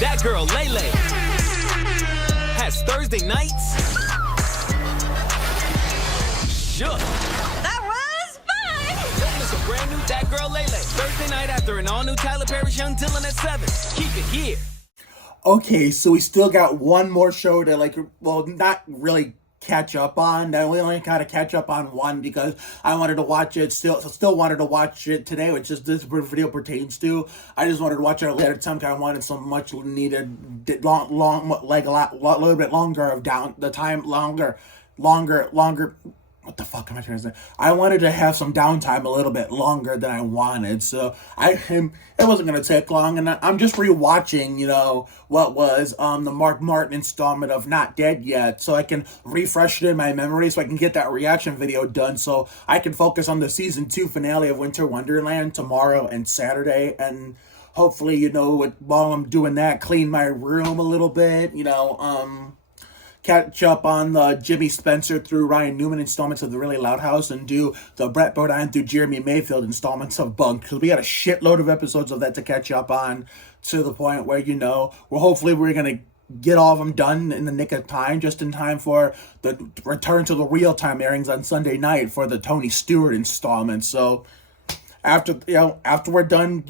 That girl, Lele, has Thursday nights shook. That was fun! Don't miss a brand new That Girl, Lele, Thursday night after an all-new Tyler Perry's Young Dylan at 7. Keep it here. Okay, so we still got one more show to, not really catch up on. We only got to catch up on one because I wanted to watch it, still wanted to watch it today, which is this video pertains to. I just wanted to watch it at a later time because I wanted some much needed, a little bit longer of longer. What the fuck am I trying to say? I wanted to have some downtime a little bit longer than I wanted, so it wasn't going to take long, and I'm just rewatching, what was the Mark Martin installment of Not Dead Yet, so I can refresh it in my memory, so I can get that reaction video done, so I can focus on the season 2 finale of Winter Wonderland tomorrow and Saturday, and hopefully, while I'm doing that, clean my room a little bit, catch up on the Jimmy Spencer through Ryan Newman installments of The Really Loud House and do the Brett Bodine through Jeremy Mayfield installments of Bunk, because we got a shitload of episodes of that to catch up on, to the point where, we're going to get all of them done in the nick of time, just in time for the return to the real-time airings on Sunday night for the Tony Stewart installment. So after we're done,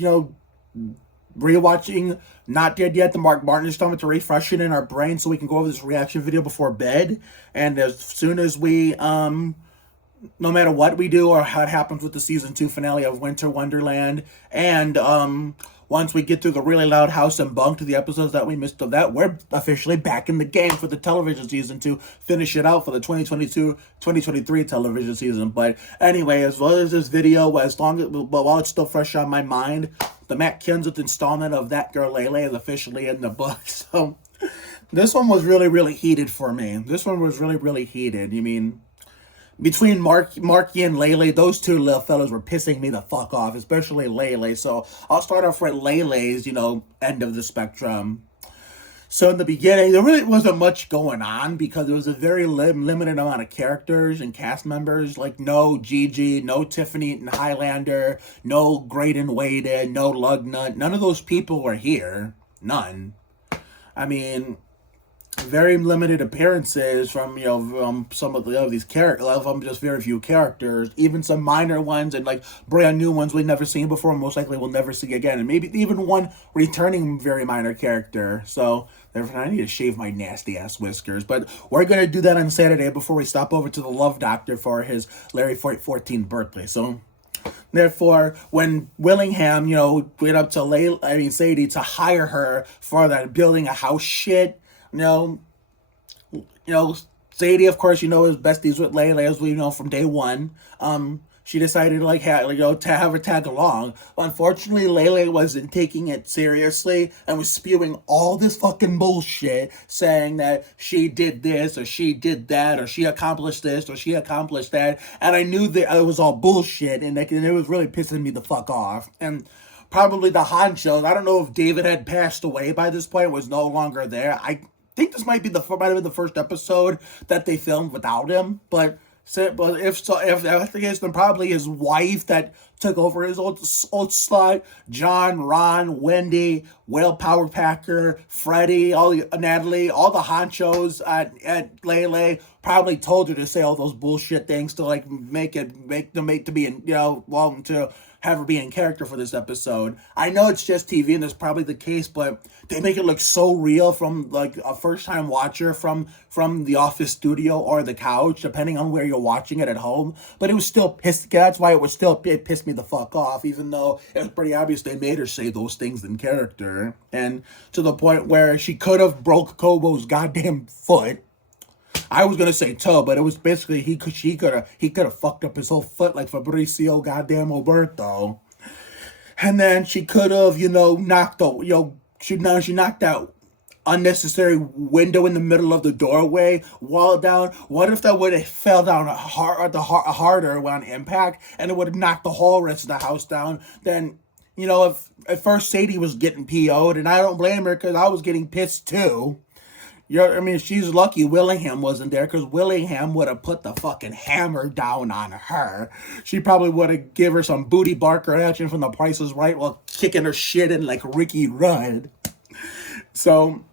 rewatching Not Dead Yet, the Mark Martin installment, to refresh it in our brain so we can go over this reaction video before bed. And as soon as we, no matter what we do or how it happens with the season 2 finale of Winter Wonderland, and once we get through the Really Loud House and Bunk to the episodes that we missed of that, we're officially back in the game for the television season to finish it out for the 2022-2023 television season. But anyway, as well as this video, while it's still fresh on my mind, the Matt Kenseth installment of That Girl Lele is officially in the books. So this one was really, really heated for me. This one was really, really heated. Between Marky and Lele, those two little fellas were pissing me the fuck off, especially Lele. So I'll start off with Lele's, end of the spectrum. So in the beginning, there really wasn't much going on because there was a very limited amount of characters and cast members. Like no Gigi, no Tiffany and Highlander, no Graydon Waden, no Lugnut. None of those people were here. None. Very limited appearances from some of these characters, just very few characters, even some minor ones and brand new ones we've never seen before, and most likely we'll never see again, and maybe even one returning very minor character. So therefore, I need to shave my nasty ass whiskers, but we're gonna do that on Saturday before we stop over to the Love Doctor for his Larry 14th birthday. So therefore, when Willingham, went up to Sadie to hire her for that building a house shit, Sadie, of course, is besties with Lele, as we know from day one. She decided to have her tag along. Unfortunately, Lele wasn't taking it seriously and was spewing all this fucking bullshit, saying that she did this or she did that or she accomplished this or she accomplished that. And I knew that it was all bullshit, and it was really pissing me the fuck off. And probably the honchos, I don't know if David had passed away by this point, was no longer there. I think this might have been the first episode that they filmed without him, but if that's the case, then probably his wife that took over his old slot, John, Ron, Wendy, Will Powerpacker, Freddie, Natalie, all the honchos at Lele probably told her to say all those bullshit things to to have her be in character for this episode. I know it's just TV and that's probably the case, but they make it look so real from a first-time watcher from the office studio or the couch, depending on where you're watching it at home. But it was still pissed. That's why it pissed me the fuck off, even though it was pretty obvious they made her say those things in character, and to the point where she could have broke Kobo's goddamn foot. I was gonna say toe, but it was basically he could have fucked up his whole foot like Fabrizio goddamn Oberto. And then she could have, knocked that unnecessary window in the middle of the doorway wall down. What if that would have fell down harder on impact, and it would have knocked the whole rest of the house down? Then, if at first Sadie was getting PO'd, and I don't blame her because I was getting pissed too. She's lucky Willingham wasn't there, because Willingham would have put the fucking hammer down on her. She probably would have given her some booty barker action from The Price is Right while kicking her shit in like Ricky Rudd. So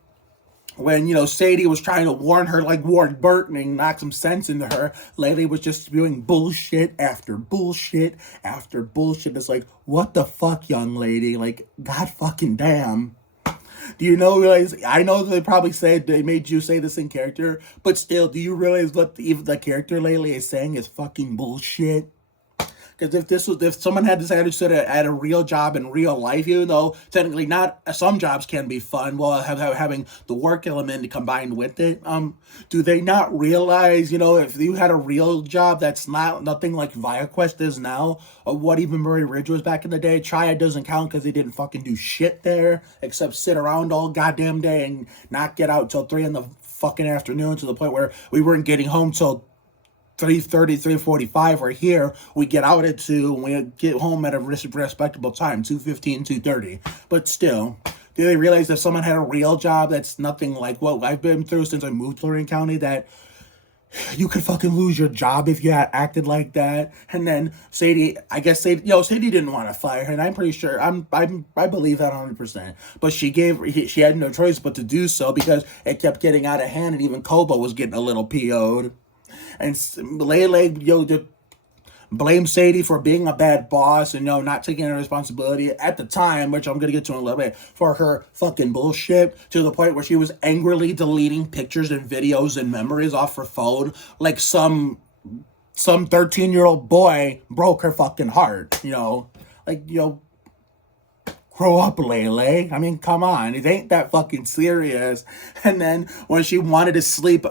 when, Sadie was trying to warn her like Ward Burton and knock some sense into her, Lele was just spewing bullshit after bullshit after bullshit. It's like, what the fuck, young lady? Like, god fucking damn. Do you realize, I know they probably said they made you say this in character, but still, do you realize what even the character Lele is saying is fucking bullshit? Because if someone had this attitude at a real job in real life, even though technically not some jobs can be fun, while having the work element combined with it, do they not realize, if you had a real job that's nothing like ViaQuest is now, or what even Murray Ridge was back in the day, Triad doesn't count because they didn't fucking do shit there except sit around all goddamn day and not get out till 3 in the fucking afternoon, to the point where we weren't getting home till 3:30, 3:45. Or here, we get out at 2 and we get home at a respectable time, 2:15, 2:30. But still, do they realize that someone had a real job that's nothing like what I've been through since I moved to Lorraine County, that you could fucking lose your job if you had acted like that? And then Sadie, I guess Sadie didn't want to fire her, and I'm pretty sure, I believe that 100%. But she had no choice but to do so, because it kept getting out of hand, and even Kobo was getting a little PO'd. And Lele, blame Sadie for being a bad boss and, not taking any responsibility at the time, which I'm going to get to in a little bit, for her fucking bullshit, to the point where she was angrily deleting pictures and videos and memories off her phone like some 13-year-old boy broke her fucking heart, Grow up, Lele. I mean, come on. It ain't that fucking serious. And then when she wanted to sleep,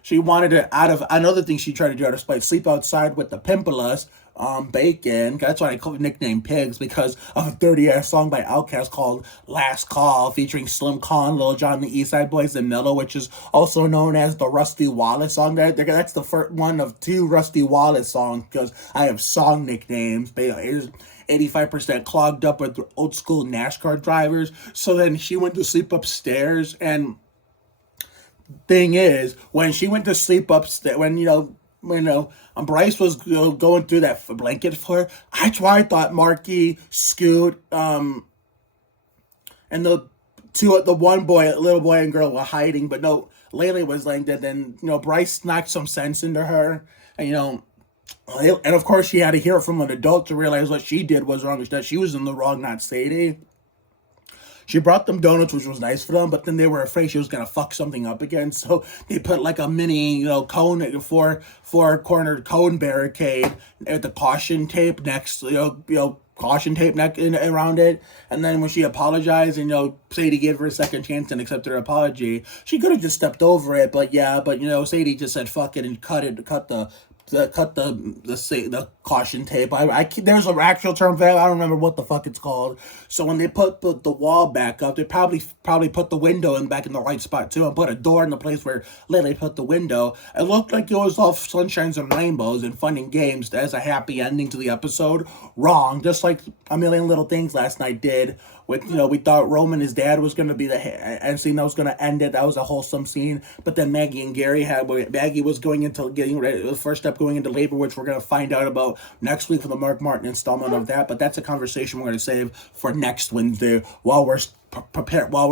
she wanted to, another thing she tried to do out of spite, sleep outside with the Pimpolas, Bacon. That's why I nicknamed Pigs, because of a 30-ass song by Outkast called Last Call, featuring Slim Khan, Lil Jon, the East Side Boys, and Mello, which is also known as the Rusty Wallace song. That's the first one of 2 Rusty Wallace songs, because I have song nicknames. 85% clogged up with old school NASCAR drivers. So then she went to sleep upstairs, and thing is, when she went to sleep upstairs, when Bryce was going through that blanket for her, I thought Marky, Scoot, and the one boy, little boy and girl, were hiding, but no, Lele was laying dead. Then Bryce knocked some sense into her, and and of course, she had to hear it from an adult to realize what she did was wrong, that she was in the wrong, not Sadie. She brought them donuts, which was nice for them, but then they were afraid she was going to fuck something up again, so they put like a mini, cone, four-cornered cone barricade at the caution tape next, caution tape around it. And then when she apologized and, Sadie gave her a second chance and accepted her apology, she could have just stepped over it, but Sadie just said fuck it and cut the caution tape. There's an actual term for that. I don't remember what the fuck it's called. So when they put the wall back up, they probably put the window back in the right spot too, and put a door in the place where Lily put the window. It looked like it was all sunshines and rainbows and fun and games as a happy ending to the episode. Wrong, just like A Million Little Things last night did. With, we thought Roman, his dad, was going to be the end scene that was going to end it. That was a wholesome scene. But then Maggie and Gary Maggie was going into getting ready, the first step going into labor, which we're going to find out about next week for the Mark Martin installment of that. But that's a conversation we're going to save for next Wednesday while we're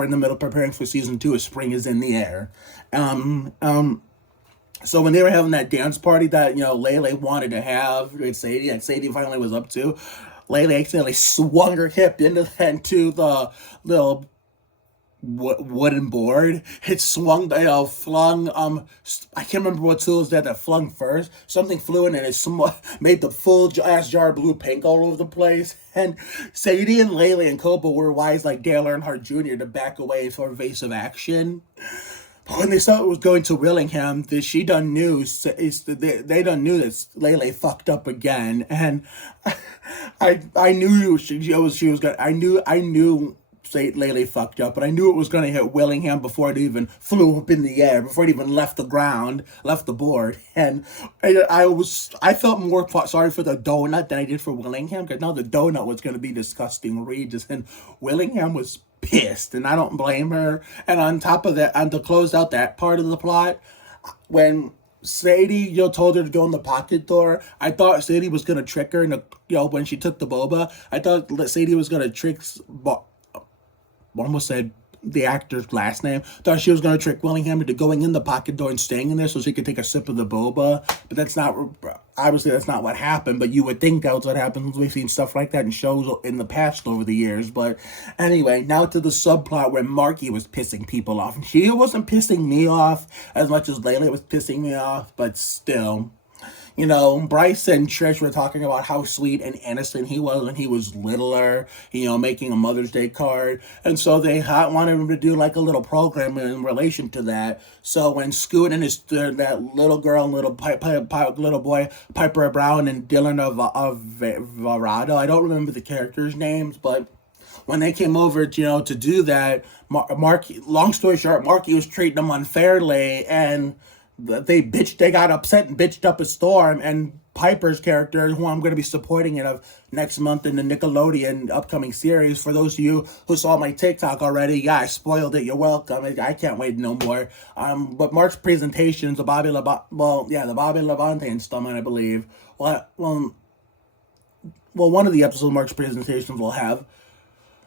in the middle preparing for season 2 as spring is in the air. So when they were having that dance party that, Lele wanted to have with Sadie, and Sadie finally was up to, Lele accidentally swung her hip into the little wooden board. It swung, flung, I can't remember what tools that flung first. Something flew in and it made the full ass jar of blue pink all over the place. And Sadie and Lele and Kobo were wise like Dale Earnhardt Jr. to back away for evasive action. When they saw it was going to Willingham, they done knew that Lele fucked up again, and I knew she was gonna. I knew Lele fucked up, but I knew it was gonna hit Willingham before it even flew up in the air, before it even left the board, and I felt more sorry for the donut than I did for Willingham, because now the donut was gonna be disgusting Regis, and Willingham was pissed, and I don't blame her. And on top of that, and to close out that part of the plot, when Sadie, told her to go in the pocket door, I thought Sadie was gonna trick her, and when she took the boba, I thought Sadie was gonna trick. Almost said the actor's last name, thought she was going to trick Willingham into going in the pocket door and staying in there so she could take a sip of the boba. But that's not, obviously that's not what happened, but you would think that was what happened. We've seen stuff like that in shows in the past over the years. But anyway, now to the subplot where Marky was pissing people off. She wasn't pissing me off as much as Layla was pissing me off, but still. You know, Bryce and Trish were talking about how sweet and innocent he was when he was littler, you know, making a Mother's Day card. And so they wanted him to do like a little program in relation to that. So when Scoot and that little girl and little boy, Piper Brown and Dylan of Verado, I don't remember the characters' names, but when they came over, you know, to do that, Marky, long story short, Marky was treating them unfairly, and they got upset and bitched up a storm, and Piper's character, who I'm going to be supporting it of next month in the Nickelodeon upcoming series. For those of you who saw my TikTok already, yeah, I spoiled it. You're welcome. I can't wait no more. But Mark's presentation is the Bobby Labonte installment, I believe. Well, one of the episodes of Mark's presentations will have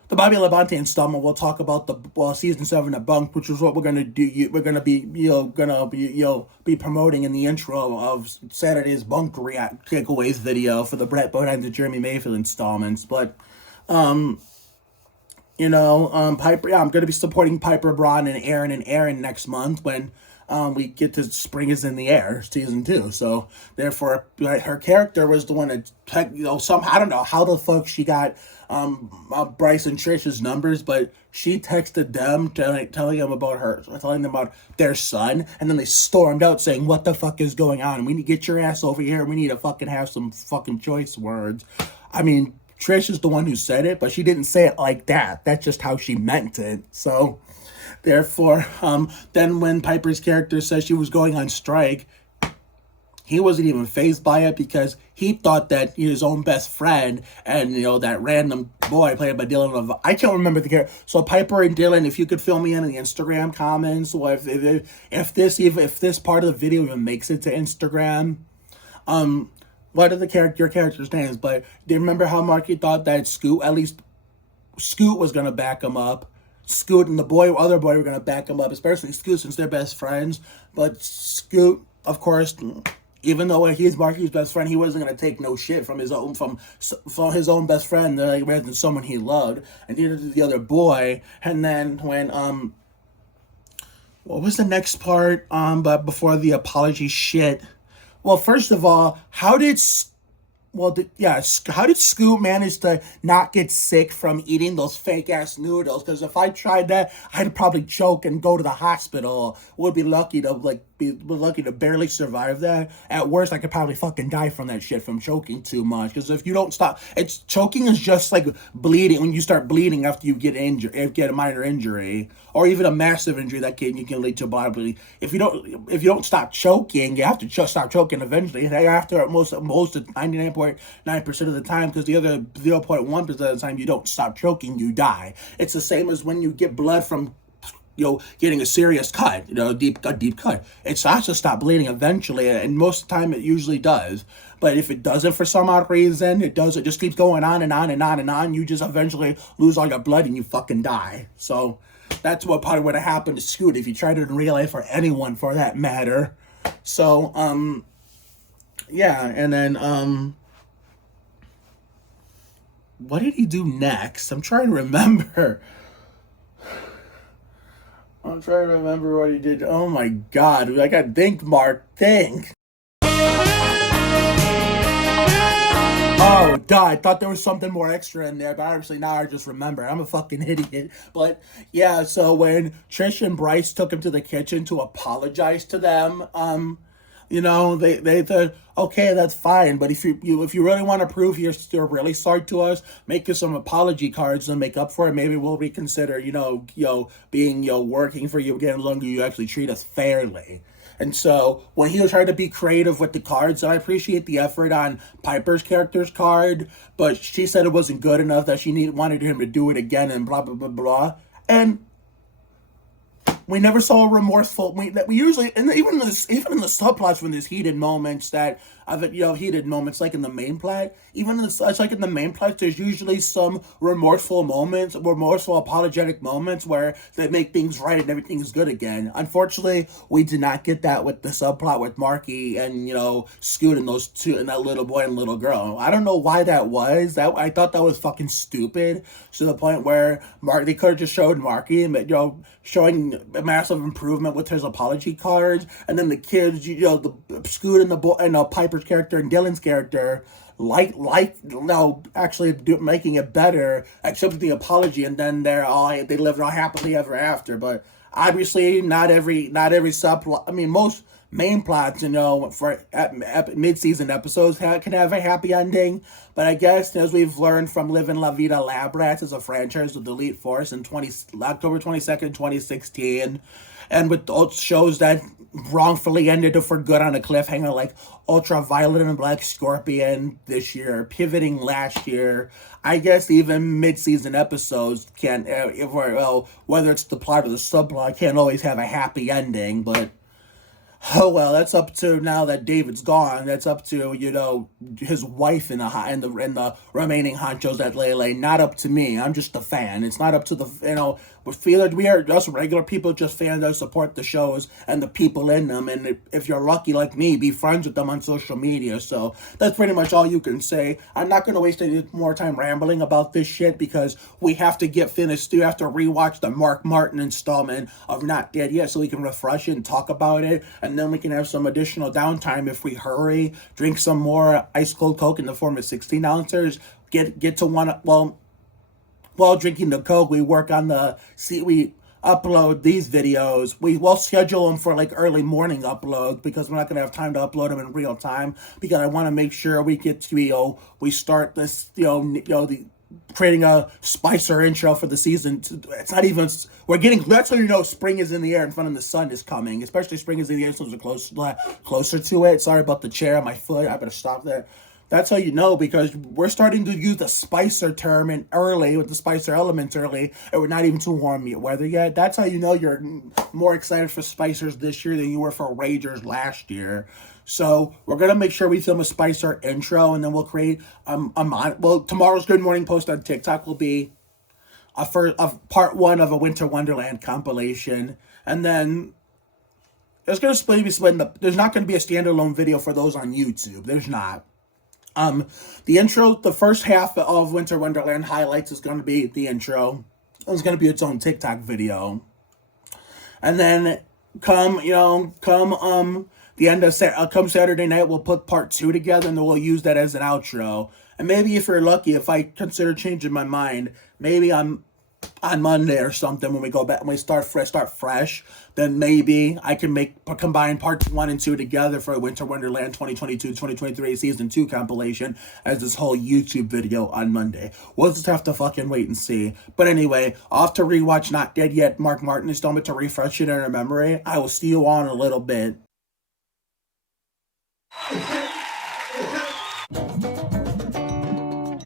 the Bobby Labonte installment. We'll talk about the season 7 of Bunk, which is what we're gonna do. We're gonna be be promoting in the intro of Saturday's Bunk takeaways video for the Brett Bowden and the Jeremy Mayfield installments. But Piper, I'm gonna be supporting Piper, Braun, and Aaron next month when we get to Spring is in the Air season 2. So therefore, her character was the one that somehow I don't know how the fuck she got Bryce and Trish's numbers, but she texted them telling them about their son, and then they stormed out saying, "What the fuck is going on? We need to get your ass over here. We need to fucking have some fucking choice words." I mean, Trish is the one who said it, but she didn't say it like that. That's just how she meant it. So therefore, then when Piper's character says she was going on strike, he wasn't even fazed by it because he thought that his own best friend and, that random boy played by Dylan I can't remember the character. So Piper and Dylan, if you could fill me in the Instagram comments, or if this part of the video even makes it to Instagram, what are your characters' names? But do you remember how Marky thought that Scoot was going to back him up? Scoot and the other boy were going to back him up, especially Scoot since they're best friends. But Scoot, of course, even though he's Marky's best friend, he wasn't going to take no shit from his own best friend, rather than someone he loved. And neither did the other boy. And then when what was the next part? But before the apology shit. Well, first of all, how did Scoot manage to not get sick from eating those fake-ass noodles? Because if I tried that, I'd probably choke and go to the hospital. Would be lucky to barely survive that. At worst, I could probably fucking die from that shit, from choking too much. Because if you don't stop, choking is just like bleeding. When you start bleeding after you get a minor injury, or even a massive injury that you can lead to bodily. If you don't stop choking, you have to just stop choking eventually. And after most of 99.9% of the time, because the other 0.1% of the time you don't stop choking, you die. It's the same as when you get blood from getting a serious cut, a deep cut. It has to stop bleeding eventually, and most of the time it usually does. But if it doesn't for some odd reason, it just keeps going on and on and on and on. You just eventually lose all your blood and you fucking die. So that's what probably would have happened to Scoot if you tried it in real life, or anyone for that matter. So, yeah, and then, what did he do next? I'm trying to remember. What he did. Oh my God. I gotta think, Mark. Think. Oh, duh. I thought there was something more extra in there, but obviously now I just remember. I'm a fucking idiot. But yeah, so when Trish and Bryce took him to the kitchen to apologize to them, they thought, okay, that's fine. But if you really want to prove you're still really sorry to us, make us some apology cards and make up for it. Maybe we'll reconsider, being working for you again as long as you actually treat us fairly. And so when he was trying to be creative with the cards, and I appreciate the effort on Piper's character's card, but she said it wasn't good enough, that she wanted him to do it again and blah, blah, blah, blah. And We never saw a remorseful. We usually, and even in the subplots when there's heated moments that of it, heated moments like in the main plot. Even in it's like in the main plot, there's usually some remorseful moments, remorseful apologetic moments where they make things right and everything is good again. Unfortunately, we did not get that with the subplot with Marky and Scoot and those two and that little boy and little girl. I don't know why that was. That I thought that was fucking stupid to the point where they could have just showed Marky, showing a massive improvement with his apology cards, and then the kids, the Scoot and the boy and Piper's character and Dylan's character, actually making it better, accepting the apology, and then they lived all happily ever after. But obviously, not every subplot. I mean, most main plots, for mid-season episodes can have a happy ending. But I guess, as we've learned from Living La Vida Lab Rats as a franchise with Elite Force in October 22nd, 2016, and with those shows that wrongfully ended for good on a cliffhanger like Ultraviolet and Black Scorpion this year, pivoting last year, I guess even mid-season episodes can, whether it's the plot or the subplot, can't always have a happy ending, but oh well, that's up to, now that David's gone, that's up to, his wife and the remaining honchos at Lele, not up to me. I'm just a fan. It's not up to we are just regular people, just fans that support the shows and the people in them, and if you're lucky like me, be friends with them on social media. So that's pretty much all you can say. I'm not going to waste any more time rambling about this shit because we have to get finished. We have to rewatch the Mark Martin installment of Not Dead Yet so we can refresh it and talk about it, and then we can have some additional downtime if we hurry, drink some more ice cold Coke in the form of 16 ounces, get to one, while drinking the Coke, we work on we upload these videos. We'll schedule them for early morning uploads because we're not going to have time to upload them in real time, because I want to make sure we get to, we start this, creating a Spicer intro for the season. It's not even, that's how spring is in the air in front of the sun is coming, especially spring is in the air, so we're closer to it. Sorry about the chair on my foot. I better stop there. That's how you know, because we're starting to use the Spicer term with the Spicer elements early, and we're not even too warm weather yet. That's how you know you're more excited for Spicers this year than you were for Ragers last year. So we're going to make sure we film a Spicer intro, and then we'll create tomorrow's Good Morning post on TikTok will be a part one of a Winter Wonderland compilation, and then there's going to be there's not going to be a standalone video for those on YouTube. There's not. The intro, the first half of Winter Wonderland highlights is going to be the intro. It's going to be its own TikTok video. And then come the end of come Saturday night, we'll put part 2 together, and then we'll use that as an outro. And maybe if you're lucky, if I consider changing my mind, maybe on Monday or something, when we go back, when we start fresh, then maybe I can combine parts 1 and 2 together for Winter Wonderland 2022-2023 season 2 compilation as this whole YouTube video on Monday. We'll just have to fucking wait and see. But anyway, off to rewatch Not Dead Yet, Mark Martin installment to refresh it in our memory. I will see you all in a little bit.